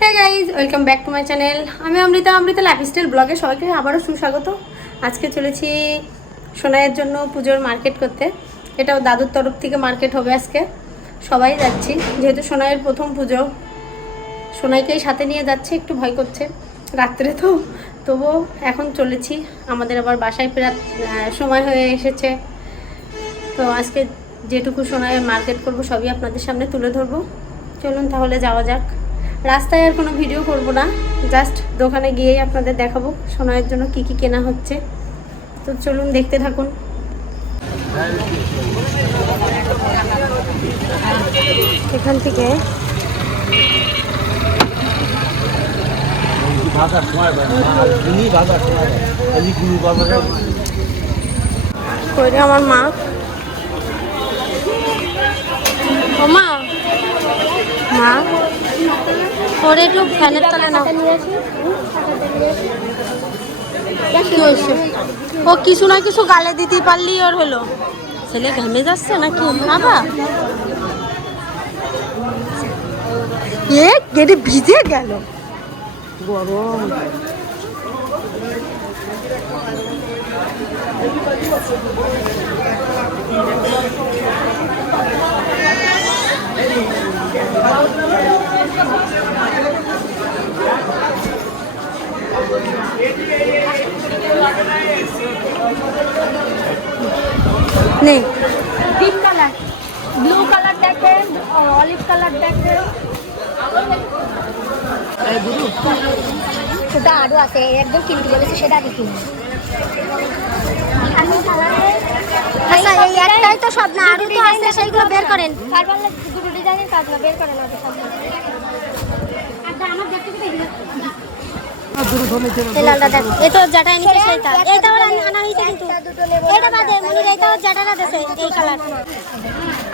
Hey guys, welcome back to my channel. আমি Amrita lifestyle ব্লগে সবাইকে আবারও সুস্বাগত। আজকে চলেছি সোনাইয়ের জন্য পুজোর মার্কেট করতে। এটাও দাদুর তরফ থেকে মার্কেট হবে আজকে। সবাই যাচ্ছি, যেহেতু সোনাইয়ের প্রথম পুজো। সোনাইকেই সাথে নিয়ে যাচ্ছে, একটু ভয় করছে রাত্রে তো, তবুও এখন চলেছি। আমাদের আবার বাসায় ফেরার সময় হয়ে এসেছে। তো আজকে যেটুকু সোনাইয়ের মার্কেট করব সবই আপনাদের সামনে তুলে ধরবো। চলুন তাহলে যাওয়া যাক। রাস্তায় আর কোনো ভিডিও করব না, জাস্ট দোকানে গিয়েই আপনাদের দেখাবো সোনাইয়ের জন্য কি কি কেনা হচ্ছে। তো চলুন দেখতে থাকুন। এখান থেকে আমার মা, ও মা, মা ওরে একটু ফ্যানের তলে না। কি হয়েছে? ও কিছু না কিছু গালে দিতে পারলি ওর হলো। ছেলে ঘেমে যাচ্ছে নাকি? বাবা এ গেটে ভিজে গেল, গরম। নেই ডিপ কালার, ব্লু কালার দেখেন, অলিভ কালার দেখেন, ওটা আরো আছে, একদম কিনতে বলেছে সেটা আগে কিনি। আচ্ছা এই একটাই তো সব না, আরো তো আছে, সেইগুলো বের করেন। কারবার দুটো ডিজাইনের কাজ না, বের করেন আগে সব। আচ্ছা আমার দেখতে কি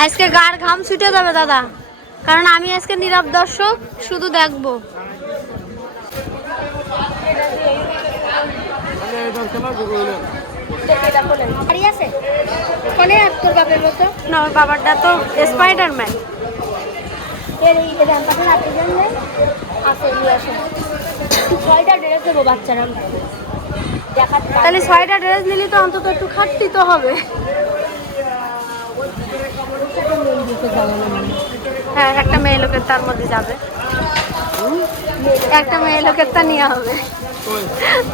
আজকে গার ঘাম ছুটে যাবে দাদা, কারণ আমি আজকে নীরব দর্শক, শুধু দেখবো। না, ওর বাবারটা তো স্পাইডারম্যান। তাহলে 6টা ড্রেস নিলি তো অন্তত একটু খাটতি তো হবে। হ্যাঁ, একটা মেয়ে লোকের তার মধ্যে যাবে, একটা মেয়ে লোকের তা নেওয়া হবে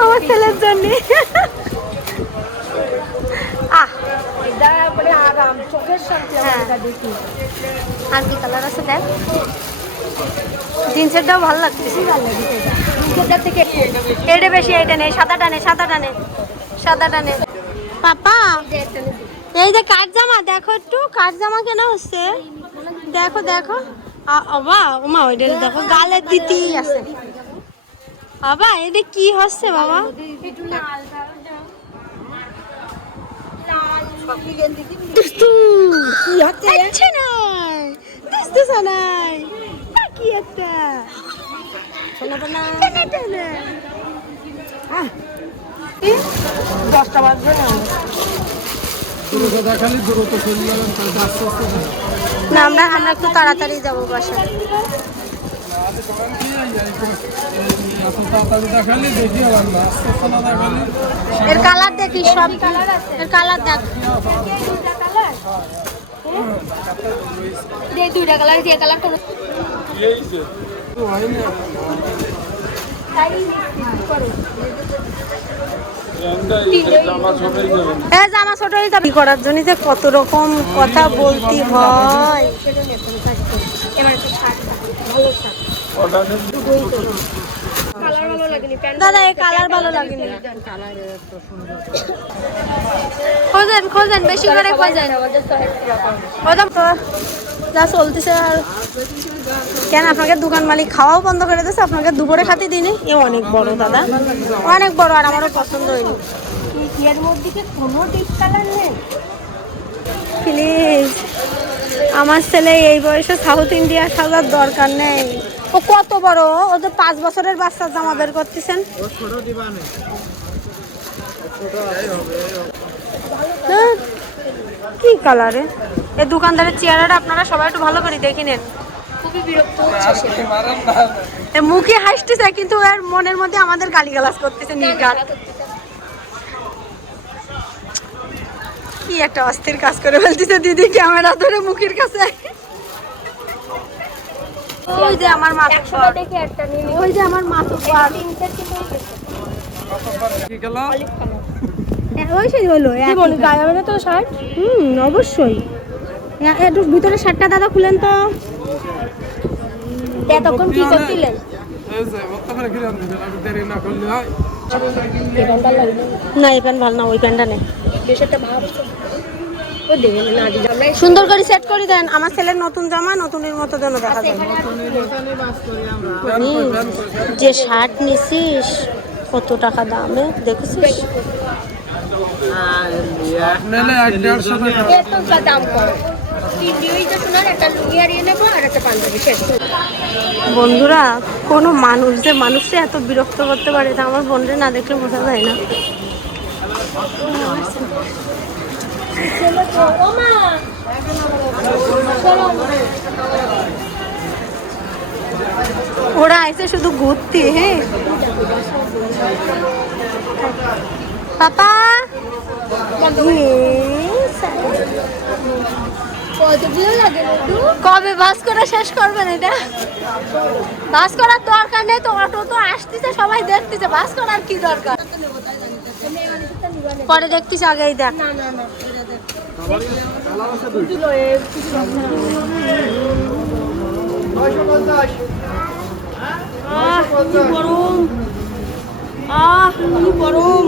আমার ছেলের জন্য। আর কি কালার আছে দেখ, জিন্সেরটাও ভালো লাগতেছে। এটা বেশি, এইটা নেই, সাদাটা নে, সাদাটা নে, সাদাটা নে। পাপা এই যে কাঠ জামা দেখো, একটু কাঠ জামা কেনা হচ্ছে, দেখো দেখো। বাবা ওমা, ওইটা দেখো গালের দিতেই আছে। বাবা এটা কি হচ্ছে বাবা? আচ্ছা নাই দুষ্টু সানাই কি একটা দশটা বাজবে না, আমরা একটু তাড়াতাড়ি যাবো বাসায়। এর কালার দেখি, সব এর কালার দেখ। দুইটা কালার, যে কালার কোনো জামা ছোটই যাবি করার জন্য যে কত রকম কথা বলতে হয়। দাদা এই কালার ভালো লাগেনি, খোঁজেন খোঁজেন বেশি করে খোঁজেন। তো যা চলতেছে, আর কেন আপনাকে দোকান মালিক খাওয়াও বন্ধ করে দিয়েছে, আপনাকে দুপুরে খাতে দিনে। এ অনেক বড় দাদা, অনেক বড়, আর আমারও পছন্দ হয়নি। এর মধ্যে কি কোনো ডিপ কালার নেই? প্লিজ, আমার ছেলে এই বয়সে সাউথ ইন্ডিয়া সাজার দরকার নেই। ও কত বড়, ও তো 5 বছরের বাচ্চার জামা বের করতেছেন। কি কালারে? এই দোকানদারের চেহারাটা আপনারা সবাই একটু ভালো করে দেখে নেন। খুবই বিরক্ত হচ্ছে সে। মুখে হাসতেছে কিন্তু এর মনের মধ্যে আমাদের গালিগালাজ করতেছে নির্ঘাত। কি একটা অস্থির কাজ করে ফেলতেছে দিদি ক্যামেরা ধরে মুখের কাছে। ওই যে আমার মা, 100 টাকা দেখে একটা নিয়ে নিই। ওই যে আমার মা তো পার। কি গেল? ওই সেই হলো কি বলি, গায়ে হবে না তো শার্ট? অবশ্যই। একটু ভিতরে শার্টটা দাদা খুলেন তো। এতক্ষণ কি করছিলেন? এই যে বর্তমানে কি রান দিবেন? আমি দেরি না করলে হয়। এই প্যান্ট ভালো লাগে না? না এই প্যান্ট ভালো না, ওই প্যান্টটা নেই। বেশ একটা ভাব আছে। ও দেবেন না আজ আমরা সুন্দর করে সেট করে দেন। আমার ছেলের নতুন জামা নতুনের মতো যেন দেখা যায়। যে শার্ট নিছিস কত টাকা দামে দেখেছিস? নাহলে 150 টাকা। এত দাম কম। ভিডিওইটা শোনার একটা লুঙ্গি হারিয়ে নেবো আর একটা পাঞ্জাবি শেষ। বন্ধুরা, কোনো মানুষ যে মানুষকে এত বিরক্ত করতে পারে তা আমার বোনরে না দেখলে বোঝা যায় না। ও মা, ওরা এসে শুধু ঘুরতে। হ্যাঁ পাপা, কত ভালো লাগে বন্ধু। কবে বাস করে শেষ করবেন এটা? বাস করার দরকার নেই তো, অটো তো আসতেছে, সবাই দেখতেছে, বাস করার কি দরকার? পরে দেখতিস, আগেই দেখ। না না না, কি গরম, কি গরম।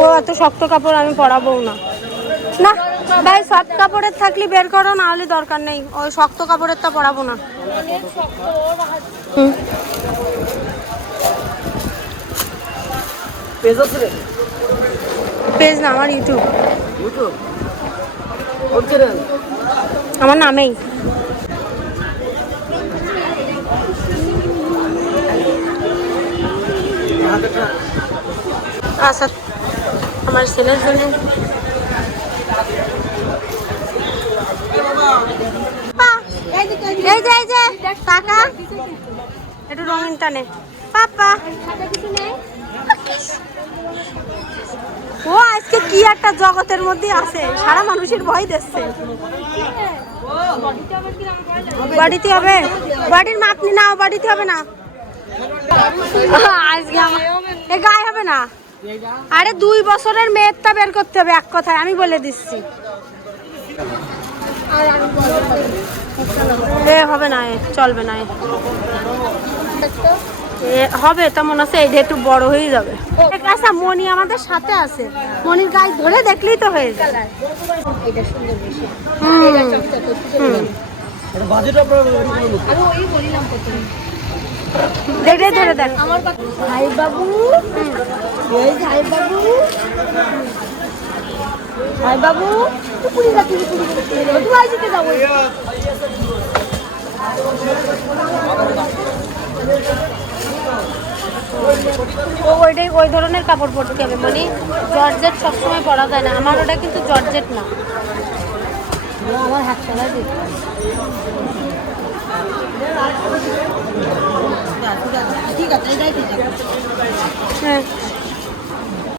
ও এত শক্ত কাপড় আমি পরাবো না। না ভাই, সব কাপড়ের থাকলে বের করো, না হলে দরকার নেই। ওই শক্ত কাপড়ের তা পরাবো না। পেজ না, আমার ইউটিউব। আমার নামেই। আচ্ছা, আমার ছেলের জন্য এই যে টাকা একটু রঙিন টানে পাপা। ও আজকে কি একটা জগতের মধ্যে আছে, সারা মানুষের ভয় দিচ্ছে। বাড়িতে হবে, বাড়ির মাপ নাও, বাড়িতে হবে না আজকে আমার এ গায়ে হবে না। আরে 2 বছরের মেয়েরটা বের করতে হবে, এক কথায় আমি বলে দিচ্ছি। এ হবে না, এ চলবে না, এ হবে তেমন আছে, এইটা একটু বড় হয়ে যাবে। আচ্ছা, মনি আমাদের সাথে আছে, মনির গায়ে ধরে দেখলেই তো হয়ে যায়। এটা সুন্দর বেশি। হুম, এটা চকচক করতেছে। হুম। আমি ওই বলিলাম প্রথমে। দেখে ধরে দেখ। আমার ভাই বাবু, এই ভাই বাবু, ভাই বাবু, পুরি রাখি পুরি পুরি তুই আইছিতে যাবো। ওইটাই ওই ধরনের কাপড় পরতে হবে, মানে জর্জেট সবসময় পরা যায় না। আমার ওটা কিন্তু জর্জেট না, আমার হাত চলা দিতে। ঠিক আছে, এটাই ঠিক আছে। হ্যাঁ